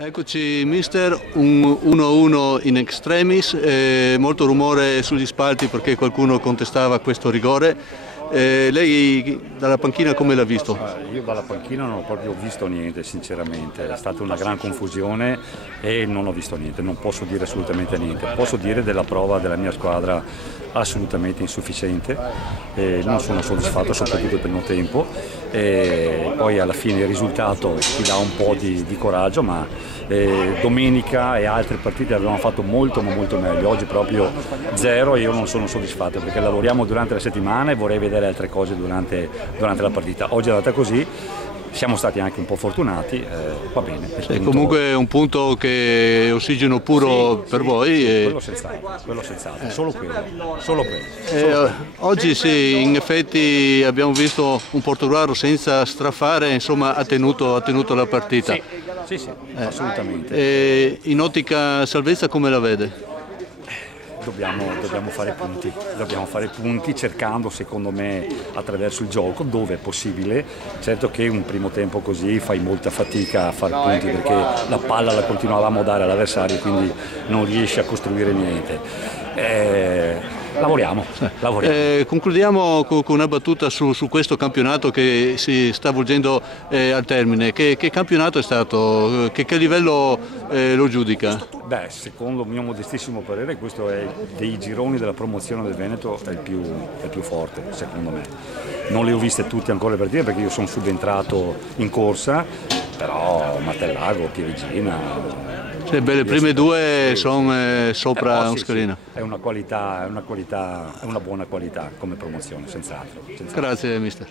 Eccoci mister, un 1-1 in extremis, molto rumore sugli spalti perché qualcuno contestava questo rigore. Lei dalla panchina come l'ha visto? Io dalla panchina non ho proprio visto niente, sinceramente, è stata una gran confusione e non ho visto niente, non posso dire assolutamente niente. Posso dire della prova della mia squadra assolutamente insufficiente, non sono soddisfatto soprattutto del primo tempo, poi alla fine il risultato ti dà un po' di coraggio, ma domenica e altre partite avevamo fatto molto ma molto meglio, oggi proprio zero e io non sono soddisfatto perché lavoriamo durante la settimana e vorrei vedere altre cose durante la partita. Oggi è andata così, siamo stati anche un po' fortunati, va bene. Comunque è un punto che è ossigeno puro per voi. Quello senz'altro, solo quello. Oggi sì, in effetti abbiamo visto un Portogallo senza strafare, insomma ha tenuto la partita. Sì, assolutamente. In ottica salvezza come la vede? Dobbiamo fare punti cercando secondo me attraverso il gioco dove è possibile. Certo che un primo tempo così fai molta fatica a fare punti perché la palla la continuavamo a dare all'avversario, quindi non riesci a costruire niente. Lavoriamo. Concludiamo con una battuta su questo campionato che si sta volgendo al termine. Che campionato è stato? Che livello lo giudica? Beh, secondo il mio modestissimo parere questo è dei gironi della promozione del Veneto è il più forte, secondo me. Non le ho viste tutte ancora le partite perché io sono subentrato in corsa, però Martellago, Pierigina. Le prime due sono sopra un scalino. È una buona qualità come promozione, senz'altro. Grazie mister.